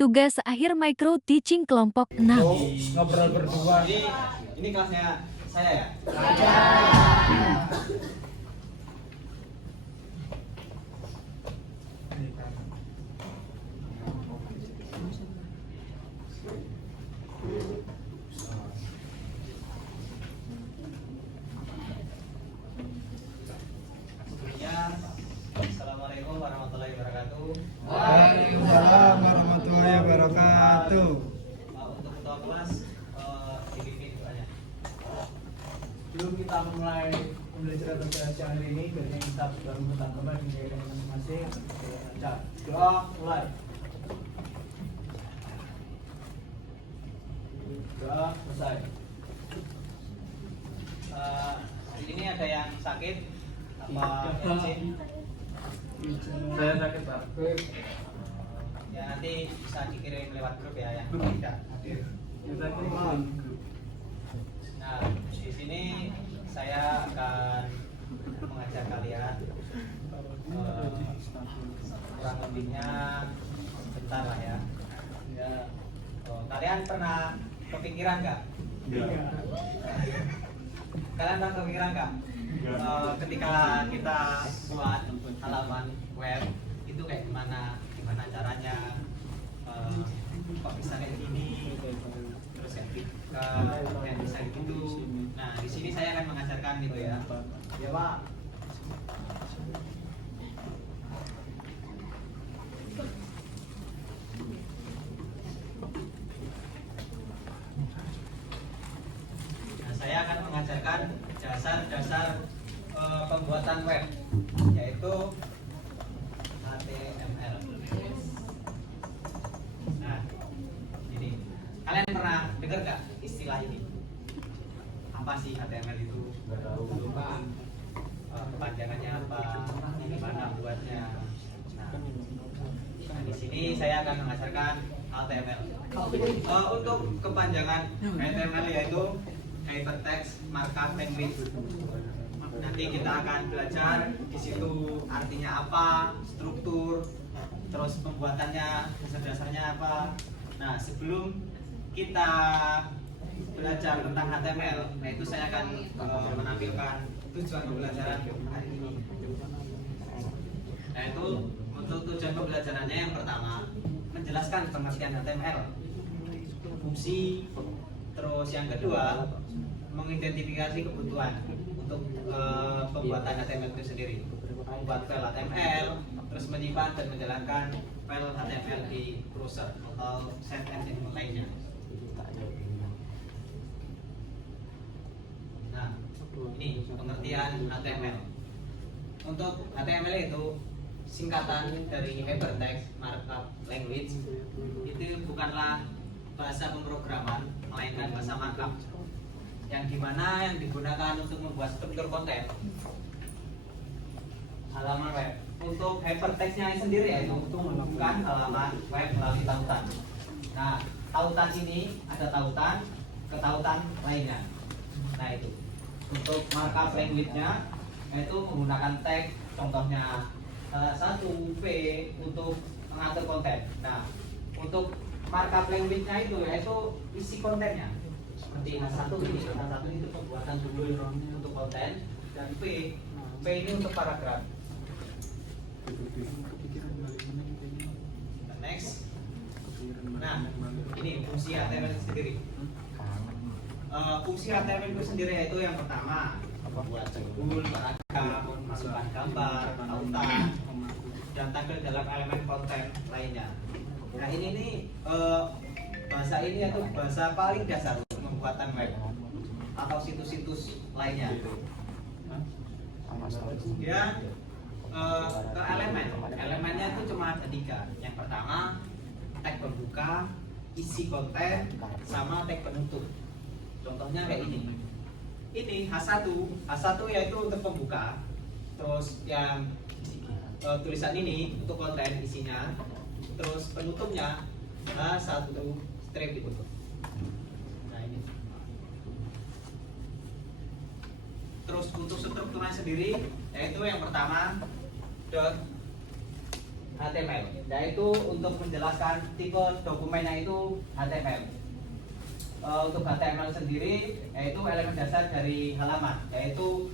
Tugas akhir micro teaching kelompok 6. Ngobrol berdua. Ini kelasnya saya ya? Sebelumnya, Assalamualaikum warahmatullahi wabarakatuh. Waalaikumsalam warahmatullahi wabarakatuh. Untuk ketua kelas, dipimpin doanya. Sebelum kita memulai pembelajaran bahasa hari ini, biasanya kita sudah memutar kembali dari masing-masing. Doa mulai. Doa selesai. Di sini ada yang sakit? Apa izin? Saya sakit Pak. Ya nanti bisa dikirim lewat grup ya yang tidak hadir. Nah, di sini saya akan mengajar kalian kurang lebihnya bentar lah ya. Kalian pernah kepikiran nggak? Kalian pernah kepikiran nggak? Ketika kita buat halaman web itu kayak gimana caranya? Kok bisa kayak gini? Terus kayak bisa gitu. Nah, di sini saya akan mengajarkan gitu ya. Ya Pak. Nah, saya akan mengajarkan dasar-dasar pembuatan web, yaitu HTML. Nah, ini kalian pernah dengar gak istilah ini? Apa sih HTML itu? Lupa. Kepanjangannya apa? Gimana buatnya? Nah, di sini saya akan mengajarkan HTML. Untuk kepanjangan HTML yaitu Hypertext Markup Language. Nanti kita akan belajar di situ artinya apa, struktur, terus pembuatannya, dasar-dasarnya apa. Nah, sebelum kita belajar tentang HTML, nah itu saya akan menampilkan tujuan pembelajaran hari ini. Nah, itu untuk tujuan pembelajarannya yang pertama, menjelaskan pengertian HTML, fungsi, terus yang kedua, mengidentifikasi kebutuhan untuk pembuatan HTML itu sendiri, membuat file HTML, terus menyimpan dan menjalankan file HTML di browser atau search engine lainnya. Nah, ini pengertian HTML. Untuk HTML itu singkatan dari Hypertext Markup Language. Itu bukanlah bahasa pemrograman, melainkan bahasa markup yang dimana yang digunakan untuk membuat struktur konten halaman web. Untuk hypertextnya sendiri yaitu bukan halaman web melalui tautan. Nah, tautan ini ada tautan ke tautan lainnya. Nah, itu untuk markup language-nya yaitu menggunakan tag, contohnya salah satu P untuk mengatur konten. Nah, untuk markup language-nya itu yaitu isi kontennya. Seperti H1 ini, H1 itu pembuatan judul untuk konten, dan P ini untuk paragraf. Next. Nah, ini fungsi HTML itu sendiri. Fungsi HTML itu sendiri yaitu yang pertama, membuat judul, paragraf, masukkan gambar, tautan, dan tampil dalam elemen konten lainnya. Nah, ini bahasa ini yaitu bahasa paling dasar untuk pembuatan web atau situs-situs lainnya. Ya, ke elemennya itu cuma ada 3. Yang pertama, tag pembuka, isi konten, sama tag penutup. Contohnya kayak ini. Ini H1 yaitu untuk pembuka. Terus yang tulisan ini untuk konten isinya. Terus penutupnya H1 strip itu. Nah, ini. Terus untuk strukturnya sendiri yaitu yang pertama dot HTML, yaitu untuk menjelaskan tipe dokumennya itu HTML. Untuk HTML sendiri yaitu elemen dasar dari halaman, yaitu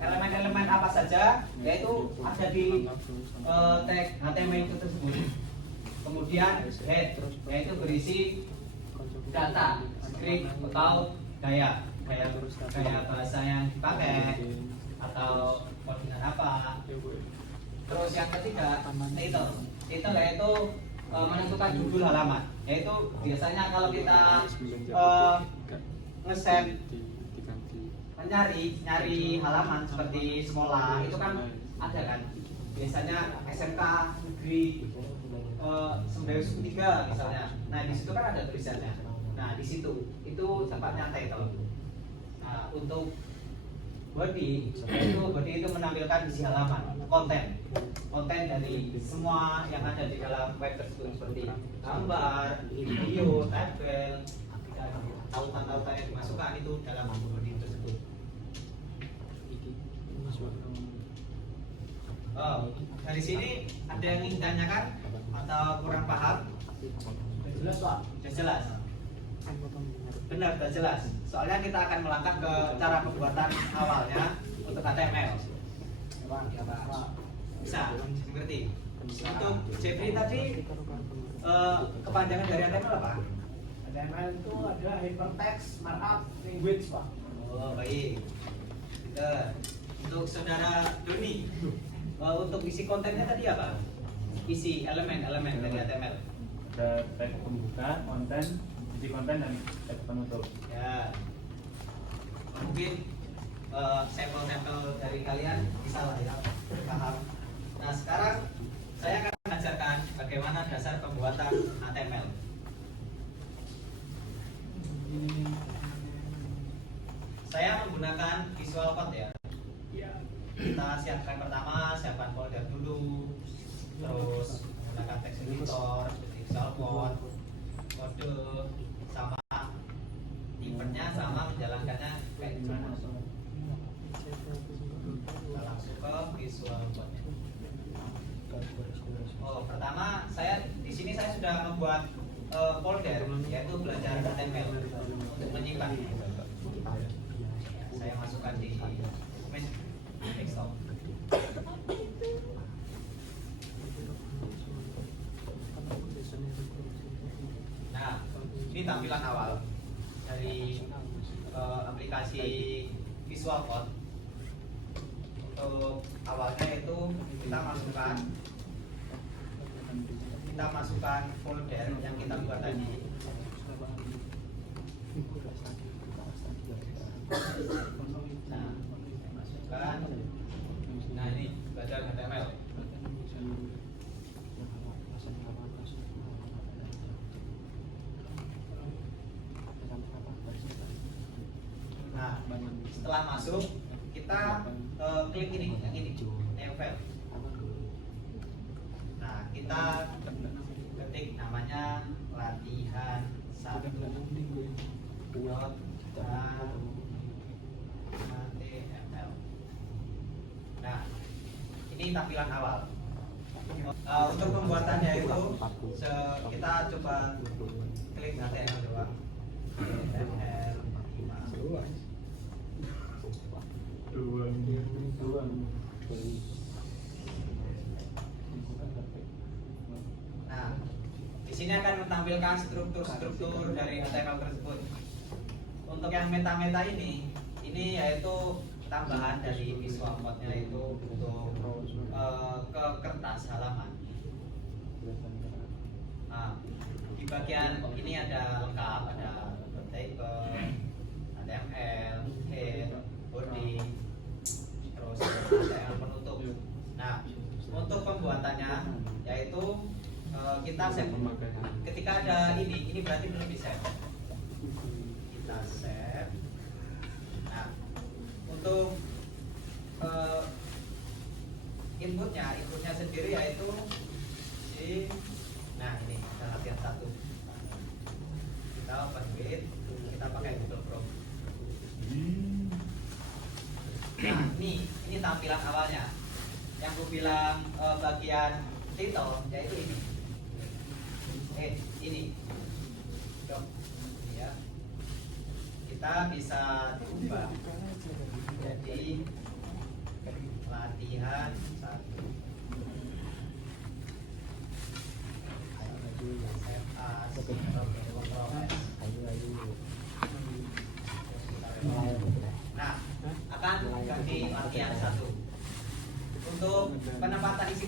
elemen-elemen apa saja, yaitu ada di tag HTML itu tersebut. Kemudian head, yaitu berisi data, script atau gaya bahasa yang dipakai atau codingan apa. Terus yang ketiga, title yaitu menentukan judul halaman, yaitu biasanya kalau kita nge-save nyari halaman seperti sekolah itu kan ada kan, biasanya SMK negeri Sembayus 3 misalnya. Nah di situ kan ada tulisannya. Nah di situ itu tempatnya title. Nah untuk body itu menampilkan isi halaman, konten dari semua yang ada di dalam web tersebut, seperti gambar, video, tabel, tautan-tautan yang dimasukkan itu dalam body tersebut. Dari sini ada yang ingin ditanyakan atau kurang paham? Jelas Pak? Sudah jelas. Benar, sudah jelas. Soalnya kita akan melangkah ke cara pembuatan awalnya untuk HTML. Bisa, mengerti? Untuk Jeffrey tadi kepanjangan dari HTML apa? HTML itu ada hypertext markup language Pak. Oh baik. Untuk saudara Doni, untuk isi kontennya tadi apa? Isi elemen-elemen dari HTML. Ada tag pembuka, konten, isi konten dan tag penutup. Ya, mungkin sampel-sampel dari kalian bisa lah ya paham. Nah sekarang saya akan mengajarkan bagaimana dasar pembuatan HTML. Saya menggunakan Visual Code ya. Kita siapkan pertama, siapkan folder dulu, terus menggunakan text editor, Visual Code, kode sama tipenya sama menjalankannya kayak gimana. Kita langsung ke Visual Code. Oh, pertama di sini saya sudah membuat folder yaitu belajar HTML untuk menyimpan. Saya masukkan di desktop. Nah, ini tampilan awal dari aplikasi Visual Code. Untuk awalnya itu kita masukkan folder yang kita buat tadi. Nah, masukkan. Nah ini belajar HTML. Nah, setelah masuk kita klik ini, yang ini, new file. Nah, kita ketik namanya latihan 1.html. Nah, ini tampilan awal. Untuk pembuatannya itu kita coba klik HTML doang. HTML 5. Nah, di sini akan menampilkan struktur dari HTML tersebut. Untuk yang meta-meta ini yaitu tambahan dari Visual Code-nya itu untuk ke kertas halaman. Nah, di bagian ini ada lengkap, ada table, HTML, head, body, terus HTML penutup. Nah, untuk pembuatannya yaitu kita save. Ketika ada ini berarti belum di save. Kita save. Nah, untuk inputnya sendiri yaitu nah ini kita latihan 1. Kita open with, kita pakai Google Chrome. Nah ini tampilan awalnya. Yang yang aku bilang bagian title yaitu ini. Ini. Dok. Ini ya. Kita bisa ubah jadi latihan 1. Nah, akan ganti latihan 1. Untuk penempatan isi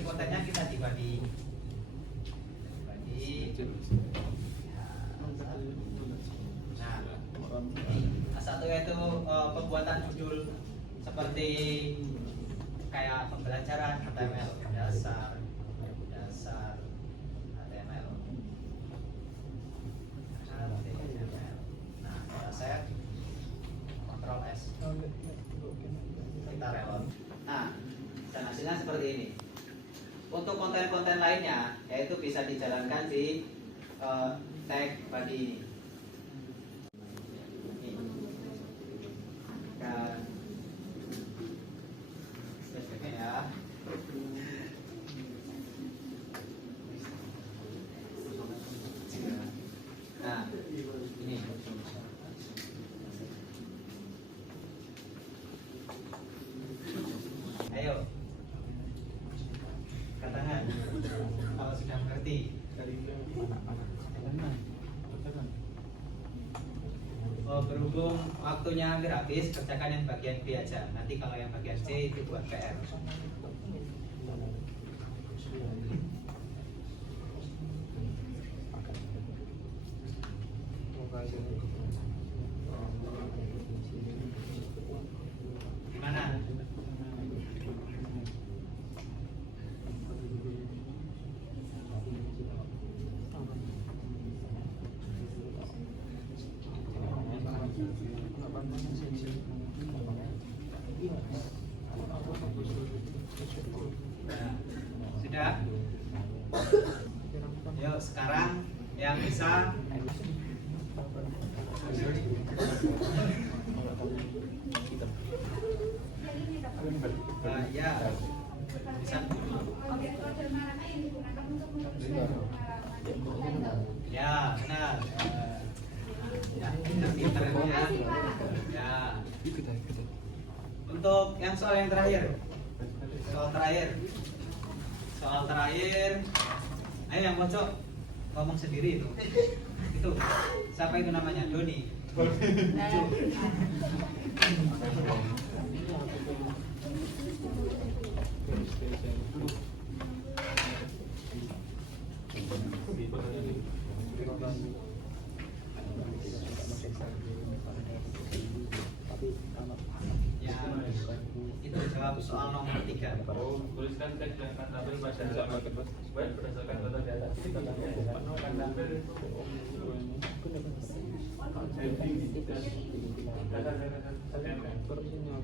kontennya kita dibagi. Nah, satu yaitu pembuatan judul seperti kayak pembelajaran HTML dasar HTML. Nah, kita set Ctrl S, kita reload. Nah, dan hasilnya seperti ini. Untuk konten-konten lainnya, yaitu bisa dijalankan di tag body ini. Dan selanjutnya ya. Nah, ini. Ayo, katakan kalau sudah mengerti. Berhubung waktunya hampir habis, kerjakan yang bagian B aja. Nanti kalau yang bagian C itu buat PR. Gimana? Sudah? Yuk sekarang yang bisa ya bisa ya benar ya pintar ya. Ya untuk yang soal yang terakhir ayo yang pojok ngomong sendiri itu siapa itu namanya Doni. Ya, itu jawab soal nomor 3. Tuliskan teks dan tabel pada web berdasarkan data data.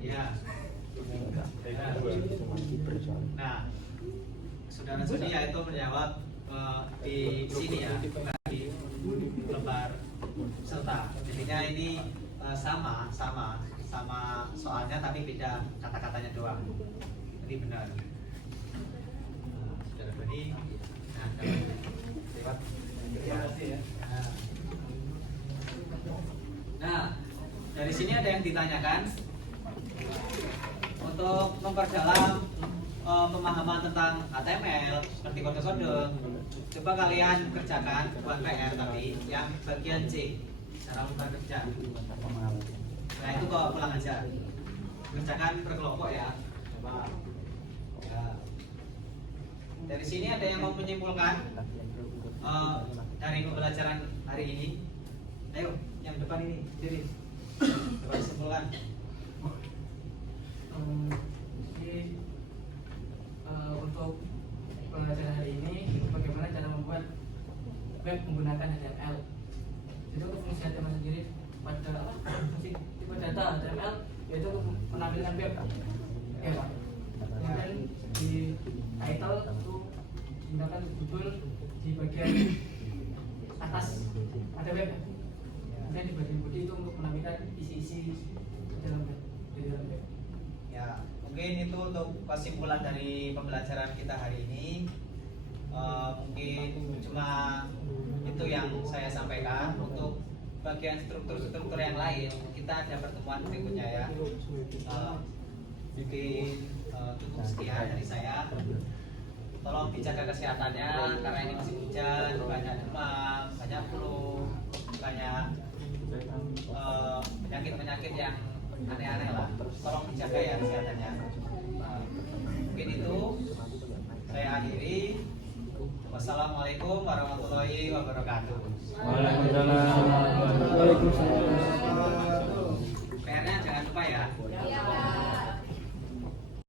Ya. Nah, saudara Joni yaitu menjawab di sini ya, bukan di lembar serta. Jadinya ini sama soalnya tapi beda kata-katanya doang. Jadi benar. Saudara Joni, nah lewat. Terima kasih ya. Nah, dari sini ada yang ditanyakan untuk memperdalam pemahaman tentang HTML seperti kode-kode. Coba kalian kerjakan bukan PR tapi yang bagian C, cara membuat kerja. Nah itu kok pulang aja. Kerjakan berkelompok ya. Coba. Ya. Dari sini ada yang mau menyimpulkan dari pembelajaran hari ini. Ayo, yang depan ini, sendiri. Coba disimpulkan. Jadi untuk pembelajaran hari ini bagaimana cara membuat web menggunakan HTML. Jadi untuk fungsi HTML sendiri pada fungsi tipe data HTML yaitu untuk menampilkan web. Ya Pak. Kemudian di title itu menggunakan judul di bagian atas ada web. Kemudian di bagian body itu untuk menampilkan isi-isi dalam web. Ya. Ya, mungkin itu untuk kesimpulan dari pembelajaran kita hari ini. Mungkin cuma itu yang saya sampaikan. Untuk bagian struktur-struktur yang lain kita ada pertemuan berikutnya ya. Mungkin cukup sekian dari saya. Tolong dijaga kesehatannya karena ini musim hujan, banyak demam, banyak flu, banyak penyakit-penyakit yang aneh-aneh lah. Tolong dijaga ya kesehatannya. Mungkin itu saya akhiri. Wassalamualaikum warahmatullahi wabarakatuh. Waalaikumsalam. PR-nya jangan lupa ya.